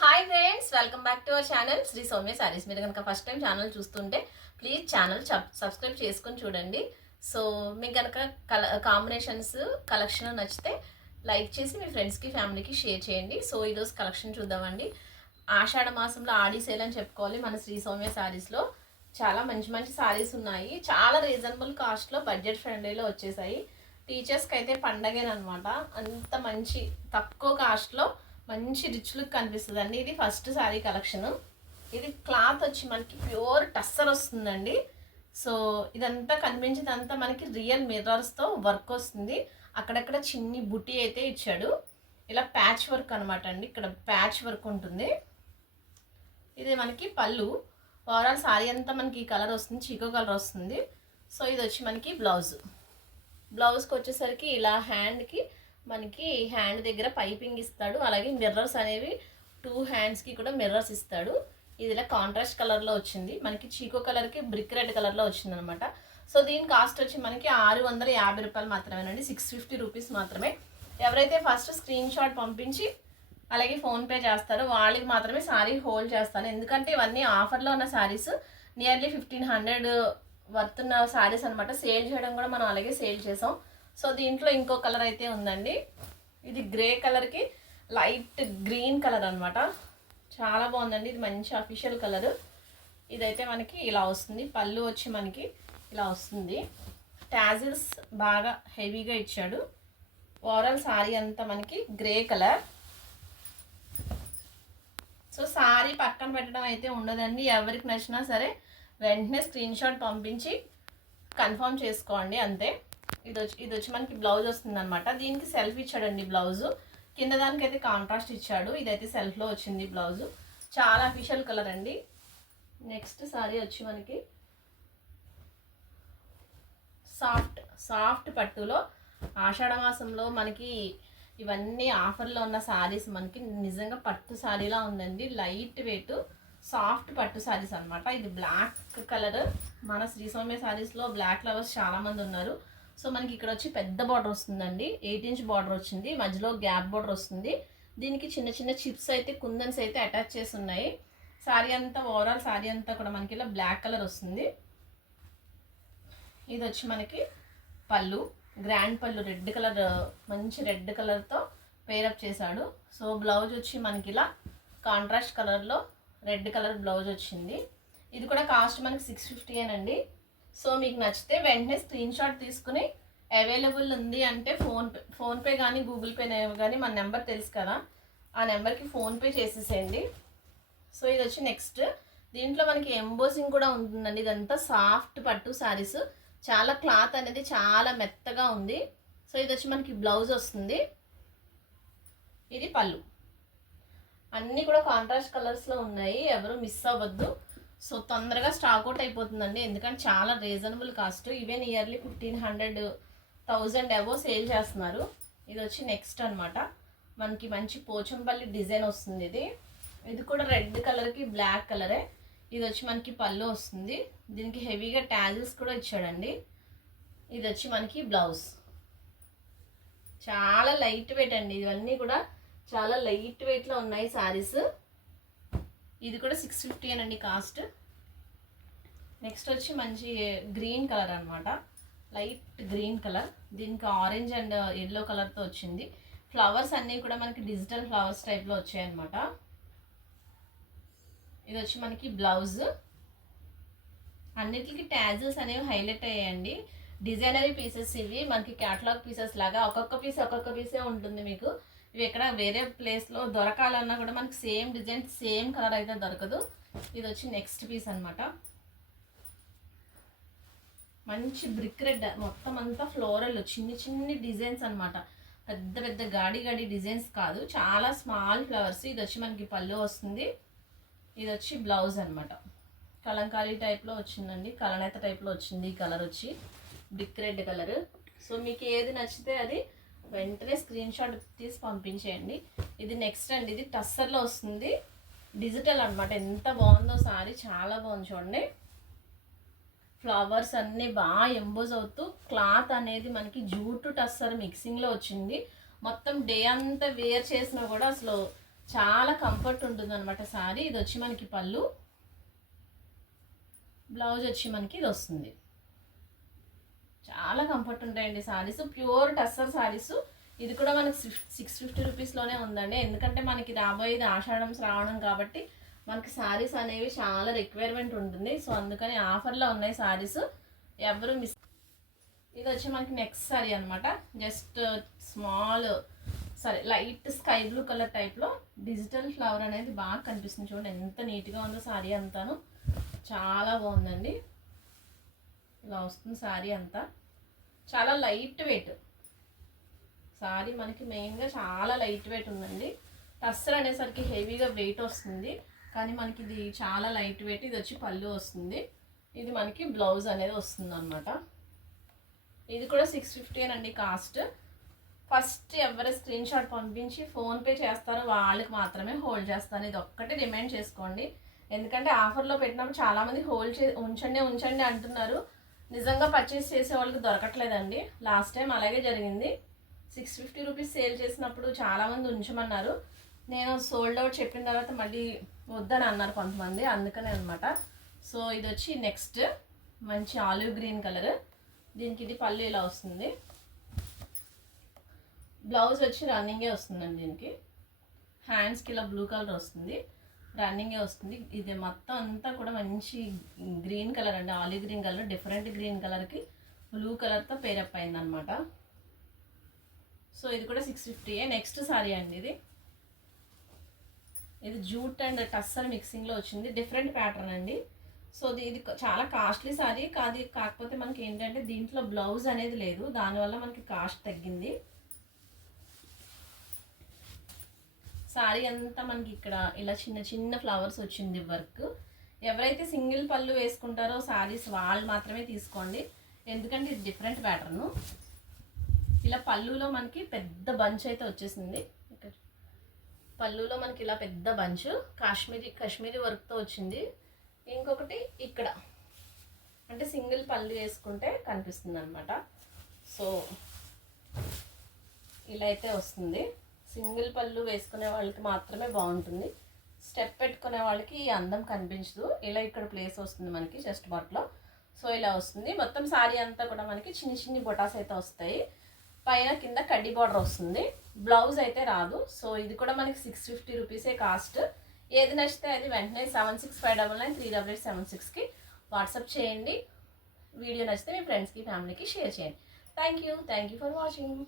Hi friends welcome back to our channel Shri Soumya Sarees మీరు కనుక first time channel చూస్తుంటే please channel subscribe చేసుకొని చూడండి. So మీకు కనుక కల కాంబినేషన్స్ కలెక్షన్ నచ్చితే లైక్ చేసి మీ ఫ్రెండ్స్కి ఫ్యామిలీకి షేర్ చేయండి. సో ఈరోజు కలెక్షన్ చూద్దామండి. ఆషాఢ మాసంలో ఆడి సేల్ అని చెప్పుకోవాలి మన శ్రీ సౌమ్య శారీస్లో చాలా మంచి మంచి సారీస్ ఉన్నాయి. చాలా రీజనబుల్ కాస్ట్లో బడ్జెట్ ఫ్రెండ్లీలో వచ్చేసాయి. టీచర్స్కి అయితే పండగేనమాట అంత మంచి తక్కువ కాస్ట్లో మంచి రిచ్ లుక్ కనిపిస్తుంది అండి ఇది ఫస్ట్ శారీ కలెక్షన్. ఇది క్లాత్ వచ్చి మనకి ప్యూర్ టస్సర్ వస్తుందండి. సో ఇదంతా కనిపించేదంతా మనకి రియల్ మిర్రర్స్తో వర్క్ వస్తుంది. అక్కడక్కడ చిన్ని బుట్టి అయితే ఇచ్చాడు. ఇలా ప్యాచ్ వర్క్ అనమాట అండి. ఇక్కడ ప్యాచ్ వర్క్ ఉంటుంది. ఇది మనకి పళ్ళు. ఓవరాల్ సారీ అంతా మనకి కలర్ వస్తుంది. చీకో కలర్ వస్తుంది. సో ఇది వచ్చి మనకి బ్లౌజ్. బ్లౌజ్కి వచ్చేసరికి ఇలా హ్యాండ్కి మనకి హ్యాండ్ దగ్గర పైపింగ్ ఇస్తాడు. అలాగే మిర్రర్స్ అనేవి టూ హ్యాండ్స్కి కూడా మిర్రర్స్ ఇస్తాడు. ఇది ఇలా కాంట్రాస్ట్ కలర్లో వచ్చింది. మనకి చీకో కలర్కి బ్రిక్ రెడ్ కలర్లో వచ్చింది అనమాట సో దీని కాస్ట్ వచ్చి మనకి ఆరు వందల యాభై రూపాయలు మాత్రమేనండి. సిక్స్ ఫిఫ్టీ రూపీస్ మాత్రమే. ఎవరైతే ఫస్ట్ స్క్రీన్ షాట్ పంపించి అలాగే ఫోన్పే చేస్తారో వాళ్ళకి మాత్రమే శారీ హోల్డ్ చేస్తాను. ఎందుకంటే ఇవన్నీ ఆఫర్లో ఉన్న saris nearly fifteen hundred worth ఉన్న శారీస్ అనమాట సేల్ చేయడం కూడా మనం అలాగే సేల్ చేసాం. సో దీంట్లో ఇంకో కలర్ అయితే ఉందండి. ఇది గ్రే కలర్కి లైట్ గ్రీన్ కలర్ అనమాట చాలా బాగుందండి. ఇది మంచి అఫీషియల్ కలర్. ఇదైతే మనకి ఇలా వస్తుంది. పళ్ళు వచ్చి మనకి ఇలా వస్తుంది. ట్యాజిల్స్ బాగా హెవీగా ఇచ్చాడు. ఓవరాల్ సారీ అంతా మనకి గ్రే కలర్. సో సారీ పక్కన పెట్టడం అయితే ఉండదండి. ఎవరికి నచ్చినా సరే వెంటనే స్క్రీన్ షాట్ పంపించి కన్ఫర్మ్ చేసుకోండి. అంతే. ఇది వచ్చి ఇది వచ్చి మనకి బ్లౌజ్ వస్తుంది అనమాట దీనికి సెల్ఫ్ ఇచ్చాడండి బ్లౌజ్ కింద దానికి అయితే కాంట్రాస్ట్ ఇచ్చాడు. ఇదైతే సెల్ఫ్లో వచ్చింది బ్లౌజ్ చాలా అఫీషియల్ కలర్ అండి. నెక్స్ట్ సారీ వచ్చి మనకి సాఫ్ట్ సాఫ్ట్ పట్టులో ఆషాఢ మాసంలో మనకి ఇవన్నీ ఆఫర్లో ఉన్న శారీస్ మనకి నిజంగా పట్టు శారీలా ఉందండి. లైట్ వెయిట్ సాఫ్ట్ పట్టు శారీస్ అనమాట ఇది బ్లాక్ కలర్ మన శ్రీ సౌమ్య శారీస్లో బ్లాక్ లవర్స్ చాలామంది ఉన్నారు. సో మనకి ఇక్కడ వచ్చి పెద్ద బార్డర్ వస్తుందండి. ఎయిట్ ఇంచ్ బార్డర్ వచ్చింది. మధ్యలో గ్యాప్ బార్డర్ వస్తుంది. దీనికి చిన్న చిన్న చిప్స్ అయితే కుందన్స్ అయితే అటాచ్ చేసి ఉన్నాయి. శారీ అంతా ఓవరాల్ శారీ అంతా కూడా మనకి ఇలా బ్లాక్ కలర్ వస్తుంది. ఇది వచ్చి మనకి పళ్ళు. గ్రాండ్ పళ్ళు రెడ్ కలర్ మంచి రెడ్ కలర్తో పేరప్ చేశాడు. సో బ్లౌజ్ వచ్చి మనకి ఇలా కాంట్రాస్ట్ కలర్లో రెడ్ కలర్ బ్లౌజ్ వచ్చింది. ఇది కూడా కాస్ట్ మనకి సిక్స్ ఫిఫ్టీ అండి సో మీకు నచ్చితే వెంటనే స్క్రీన్ షాట్ తీసుకుని అవైలబుల్ ఉంది అంటే ఫోన్పే ఫోన్పే కానీ గూగుల్ పే కానీ మన నెంబర్ తెలుసు కదా. ఆ నెంబర్కి ఫోన్పే చేసేసేయండి. సో ఇది వచ్చి నెక్స్ట్. దీంట్లో మనకి ఎంబోసింగ్ కూడా ఉంటుందండి. ఇదంతా సాఫ్ట్ పట్టు శారీస్. చాలా క్లాత్ అనేది చాలా మెత్తగా ఉంది. సో ఇది వచ్చి మనకి బ్లౌజ్ వస్తుంది. ఇది పళ్ళు. అన్నీ కూడా కాంట్రాస్ట్ కలర్స్లో ఉన్నాయి. ఎవరు మిస్ అవ్వద్దు. సో తొందరగా స్టాక్ అవుట్ అయిపోతుందండి. ఎందుకంటే చాలా reasonable cost. Even nearly fifteen hundred thousand ఎవో sale చేస్తున్నారు. ఇది వచ్చి నెక్స్ట్ అనమాట మనకి మంచి పోచంపల్లి డిజైన్ వస్తుంది ఇది. ఇది కూడా రెడ్ కలర్కి బ్లాక్ కలరే. ఇది వచ్చి మనకి పళ్ళు వస్తుంది. దీనికి హెవీగా ట్యాజిల్స్ కూడా ఇచ్చాడండి. ఇది వచ్చి మనకి బ్లౌజ్. చాలా లైట్ వెయిట్ అండి. ఇవన్నీ కూడా చాలా లైట్ వెయిట్లో ఉన్నాయి శారీస్ ఇది కూడా సిక్స్ ఫిఫ్టీ అండి కాస్ట్ నెక్స్ట్ వచ్చి మంచి గ్రీన్ కలర్ అనమాట లైట్ గ్రీన్ కలర్ దీనికి ఆరెంజ్ అండ్ ఎల్లో కలర్తో వచ్చింది. ఫ్లవర్స్ అన్నీ కూడా మనకి డిజిటల్ ఫ్లవర్స్ టైప్లో వచ్చాయన్నమాట. ఇది వచ్చి మనకి బ్లౌజ్ అన్నిటికి ట్యాజిల్స్ అనేవి హైలైట్ అయ్యాయండి. డిజైనరీ పీసెస్ ఇవి. మనకి క్యాటలాగ్ పీసెస్ లాగా ఒక్కొక్క పీస్ ఒక్కొక్క పీసే ఉంటుంది మీకు. ఇవి ఎక్కడ వేరే ప్లేస్లో దొరకాలన్నా కూడా మనకి సేమ్ డిజైన్ సేమ్ కలర్ అయితే దొరకదు. ఇది వచ్చి నెక్స్ట్ పీస్ అనమాట మంచి బ్రిక్ రెడ్ మొత్తం అంతా ఫ్లోరల్ చిన్ని చిన్ని డిజైన్స్ అనమాట పెద్ద పెద్ద గాడి గాడి డిజైన్స్ కాదు. చాలా స్మాల్ ఫ్లవర్స్ ఇది వచ్చి మనకి పళ్ళు వస్తుంది. ఇది వచ్చి బ్లౌజ్ అనమాట కలంకారీ టైప్లో వచ్చిందండి. కలనేత టైప్లో వచ్చింది ఈ కలర్ వచ్చి. బ్రిక్ రెడ్ కలర్ సో మీకు ఏది నచ్చితే అది వెంటనే స్క్రీన్ షాట్ తీసి పంపించేయండి. ఇది నెక్స్ట్ అండి. ఇది టస్సర్లో వస్తుంది. డిజిటల్ అనమాట ఎంత బాగుందో సారీ. చాలా బాగుంది చూడండి. ఫ్లవర్స్ అన్నీ బాగా ఎంబోజ్ అవుతూ క్లాత్ అనేది మనకి జూటు టస్సర్ మిక్సింగ్లో వచ్చింది. మొత్తం డే అంతా వేర్ చేసినా కూడా అసలు చాలా కంఫర్ట్ ఉంటుంది అనమాట సారీ. ఇది వచ్చి మనకి పళ్ళు. బ్లౌజ్ వచ్చి మనకి ఇది వస్తుంది. చాలా కంఫర్ట్ ఉంటాయండి శారీస్ ప్యూర్ టస్సర్ శారీస్ ఇది కూడా మనకి సిక్స్ ఫిఫ్టీ రూపీస్లోనే ఉందండి. ఎందుకంటే మనకి రాబోయేది ఆషాఢం శ్రావణం కాబట్టి మనకి శారీస్ అనేవి చాలా రిక్వైర్మెంట్ ఉంటుంది. సో అందుకని ఆఫర్లో ఉన్నాయి శారీస్ ఎవరు మిస్ ఇది వచ్చి మనకి నెక్స్ట్ సారీ అనమాట just small sari light sky blue colour టైప్లో డిజిటల్ ఫ్లవర్ అనేది బాగా కనిపిస్తుంది చూడండి. ఎంత నీట్గా ఉందో శారీ అంతాను. చాలా బాగుందండి. ఇలా వస్తుంది శారీ అంతా. చాలా లైట్ వెయిట్. శారీ మనకి మెయిన్గా చాలా లైట్ వెయిట్ ఉందండి. టస్సర్ అనేసరికి హెవీగా వెయిట్ వస్తుంది. కానీ మనకి ఇది చాలా లైట్ వెయిట్ ఇది వచ్చి పళ్ళు వస్తుంది. ఇది మనకి బ్లౌజ్ అనేది వస్తుంది అనమాట ఇది కూడా సిక్స్ ఫిఫ్టీ అండి కాస్ట్. ఫస్ట్ ఎవరు స్క్రీన్ షాట్ పంపించి ఫోన్పే చేస్తారో వాళ్ళకి మాత్రమే హోల్డ్ చేస్తాను. ఇది ఒక్కటే రిమైండ్ చేసుకోండి. ఎందుకంటే ఆఫర్లో పెట్టినప్పుడు చాలామంది హోల్డ్ చే ఉంచండి ఉంచండి అంటున్నారు. నిజంగా పర్చేస్ చేసే వాళ్ళకి దొరకట్లేదండి. లాస్ట్ టైం అలాగే జరిగింది. సిక్స్ ఫిఫ్టీ రూపీస్ సేల్ చేసినప్పుడు చాలామంది ఉంచమన్నారు. నేను సోల్డ్ అవుట్ చెప్పిన తర్వాత మళ్ళీ వద్దని అన్నారు కొంతమంది. అందుకనే అనమాట సో ఇది వచ్చి నెక్స్ట్ మంచి ఆలివ్ గ్రీన్ కలర్. దీనికి ఇది పళ్ళు ఇలా వస్తుంది. బ్లౌజ్ వచ్చి రన్నింగే వస్తుందండి దీనికి. హ్యాండ్స్కి ఇలా బ్లూ కలర్ వస్తుంది. రన్నింగే వస్తుంది. ఇది మొత్తం అంతా కూడా మంచి గ్రీన్ కలర్ అండి. Olive green colour different green కలర్కి బ్లూ కలర్తో పేరప్ అయిందనమాట సో ఇది కూడా సిక్స్ ఫిఫ్టీయే నెక్స్ట్ సారీ అండి ఇది. ఇది జూట్ అండ్ టస్సర్ మిక్సింగ్లో వచ్చింది. డిఫరెంట్ ప్యాటర్న్ అండి. సో ఇది చాలా కాస్ట్లీ సారీ కాదు కాకపోతే మనకి ఏంటంటే దీంట్లో బ్లౌజ్ అనేది లేదు. దానివల్ల మనకి కాస్ట్ తగ్గింది. సారీ అంతా మనకి ఇక్కడ ఇలా చిన్న చిన్న ఫ్లవర్స్ వచ్చింది వర్క్. ఎవరైతే సింగిల్ పళ్ళు వేసుకుంటారో సారీస్ వాళ్ళు మాత్రమే తీసుకోండి. ఎందుకంటే ఇది డిఫరెంట్ ప్యాటర్ను ఇలా పళ్ళులో మనకి పెద్ద బంచ్ అయితే వచ్చేసింది. ఇక్కడ పళ్ళులో మనకి ఇలా పెద్ద బంచ్. కాశ్మీరీ కాశ్మీరీ వర్క్తో వచ్చింది. ఇంకొకటి ఇక్కడ. అంటే సింగిల్ పళ్ళు వేసుకుంటే కనిపిస్తుంది అనమాట సో ఇలా అయితే వస్తుంది. సింగిల్ పళ్ళు వేసుకునే వాళ్ళకి మాత్రమే బాగుంటుంది. స్టెప్ పెట్టుకునే వాళ్ళకి ఈ అందం కనిపించదు. ఇలా ఇక్కడ ప్లేస్ వస్తుంది మనకి జస్ట్ బట్లో సో ఇలా వస్తుంది. మొత్తం శారీ అంతా కూడా మనకి చిన్ని చిన్ని బొటాస్ అయితే వస్తాయి. పైన కింద కడ్డీ బార్డర్ వస్తుంది. బ్లౌజ్ అయితే రాదు. సో ఇది కూడా మనకి సిక్స్ ఫిఫ్టీ రూపీసే కాస్ట్. ఏది నచ్చితే అది వెంటనే seven six five double nine three double eight seven సిక్స్కి వాట్సాప్ చేయండి. వీడియో నచ్చితే మీ ఫ్రెండ్స్కి ఫ్యామిలీకి షేర్ చేయండి. Thank you thank you for watching